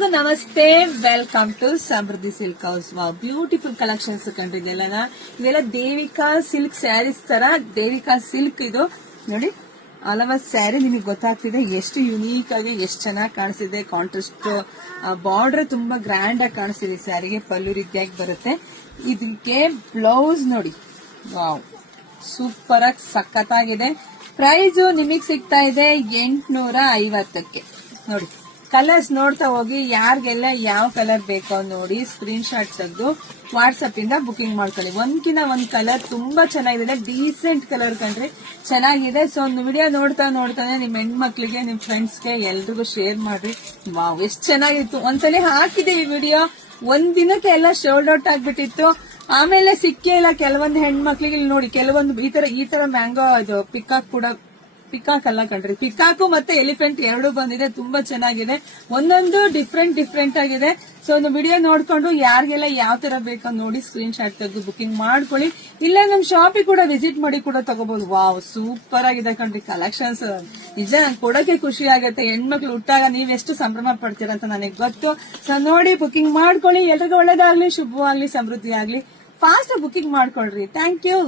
ಎಲ್ರಿಗೂ ನಮಸ್ತೆ. Welcome to Samruddhi silk house. Beautiful collections ಕಂಡಿದ್ದೆಲ್ಲ ಇವೆಲ್ಲ ದೇವಿಕಾ ಸಿಲ್ಕ್ ಸ್ಯಾರೀಸ್ ತರ. ದೇವಿಕಾ ಸಿಲ್ಕ್ ಇದು ನೋಡಿ. ಆಲ್ ಓವರ್ ಸ್ಯಾರಿ ನಿಮಗೆ ಗೊತ್ತಾಗ್ತಿದೆ ಎಷ್ಟು ಯುನೀಕ್ ಆಗಿ ಎಷ್ಟು ಚೆನ್ನಾಗಿ ಕಾಣಿಸ್ತಿದೆ. ಕಾಂಟ್ರಾಸ್ಟ್ ಬಾರ್ಡರ್ ತುಂಬಾ ಗ್ರ್ಯಾಂಡ್ ಆಗಿ ಕಾಣಿಸ್ತಿದೆ. ಸ್ಯಾರಿಗೆ ಪಲ್ಲು ರೀತಿಯಾಗಿ ಬರುತ್ತೆ. ಇದಕ್ಕೆ ಬ್ಲೌಸ್ ನೋಡಿ, ವಾವ್ ಸೂಪರ್ ಆಗಿ ಸಖತ್ತಾಗಿದೆ. ಪ್ರೈಸ್ ನಿಮಗೆ ಸಿಗ್ತಾ ಇದೆ 850ಕ್ಕೆ. ನೋಡಿ ಕಲರ್ಸ್ ನೋಡ್ತಾ ಹೋಗಿ. ಯಾರಿಗೆಲ್ಲ ಯಾವ ಕಲರ್ ಬೇಕೋ ನೋಡಿ ಸ್ಕ್ರೀನ್ ಶಾಟ್ ತೆಗೆದು ವಾಟ್ಸ್ಆಪ್ ಇಂದ ಬುಕಿಂಗ್ ಮಾಡ್ಕೊಳ್ಳಿ. ಒಂದ್ಕಿನ ಒಂದ್ ಕಲರ್ ತುಂಬಾ ಚೆನ್ನಾಗಿದೆ. ಡೀಸೆಂಟ್ ಕಲರ್ ಕಂಡ್ರಿ, ಚೆನ್ನಾಗಿದೆ. ಸೊ ಒಂದು ವಿಡಿಯೋ ನೋಡ್ತಾನೆ ನಿಮ್ ಹೆಣ್ಮಕ್ಳಿಗೆ, ನಿಮ್ ಫ್ರೆಂಡ್ಸ್ಗೆ ಎಲ್ರಿಗೂ ಶೇರ್ ಮಾಡ್ರಿ. ವಾವ್ ಎಷ್ಟು ಚೆನ್ನಾಗಿತ್ತು. ಒಂದ್ಸಲಿ ಹಾಕಿದೆ ಈ ವಿಡಿಯೋ, ಒಂದ್ ದಿನಕ್ಕೆ ಎಲ್ಲ ಶೋಲ್ಡ್ ಔಟ್ ಆಗ್ಬಿಟ್ಟಿತ್ತು. ಆಮೇಲೆ ಸಿಕ್ಕೇ ಇಲ್ಲ ಕೆಲವೊಂದು ಹೆಣ್ಮಕ್ಳಿಗೆ. ಇಲ್ಲಿ ನೋಡಿ ಕೆಲವೊಂದು ಈ ತರ ಮ್ಯಾಂಗೋ ಇದು ಪಿಕಾಕ್ ಅಲ್ಲ ಕಣ್ರಿ, ಪಿಕಾಕು ಮತ್ತೆ ಎಲಿಫೆಂಟ್ ಎರಡು ಬಂದಿದೆ. ತುಂಬಾ ಚೆನ್ನಾಗಿದೆ. ಒಂದೊಂದು ಡಿಫ್ರೆಂಟ್ ಆಗಿದೆ. ಸೊ ಒಂದು ವಿಡಿಯೋ ನೋಡ್ಕೊಂಡು ಯಾರಿಗೆಲ್ಲ ಯಾವ ತರ ಬೇಕೋ ನೋಡಿ ಸ್ಕ್ರೀನ್ ಶಾಟ್ ತೆಗೆದು ಬುಕಿಂಗ್ ಮಾಡ್ಕೊಳ್ಳಿ. ಇಲ್ಲ ನಮ್ ಶಾಪಿಗೆ ಕೂಡ ವಿಸಿಟ್ ಮಾಡಿ ಕೂಡ ತಗೋಬಹುದು. ವಾವ್ ಸೂಪರ್ ಆಗಿದೆ ಕಣ್ರಿ ಕಲೆಕ್ಷನ್ಸ್. ನಿಜ ನಂಗೆ ಕೊಡೋಕೆ ಖುಷಿ ಆಗುತ್ತೆ. ಹೆಣ್ಮಕ್ಳು ಹುಟ್ಟಾಗ ನೀವೆಷ್ಟು ಸಂಭ್ರಮ ಪಡ್ತೀರಾ ಅಂತ ನನಗೆ ಗೊತ್ತು. ಸೊ ನೋಡಿ ಬುಕಿಂಗ್ ಮಾಡ್ಕೊಳ್ಳಿ. ಎಲ್ರಿಗೂ ಒಳ್ಳೇದಾಗ್ಲಿ, ಶುಭವಾಗ್ಲಿ, ಸಮೃದ್ಧಿ ಆಗ್ಲಿ. ಫಾಸ್ಟ್ ಬುಕಿಂಗ್ ಮಾಡ್ಕೊಳ್ರಿ. Thank you.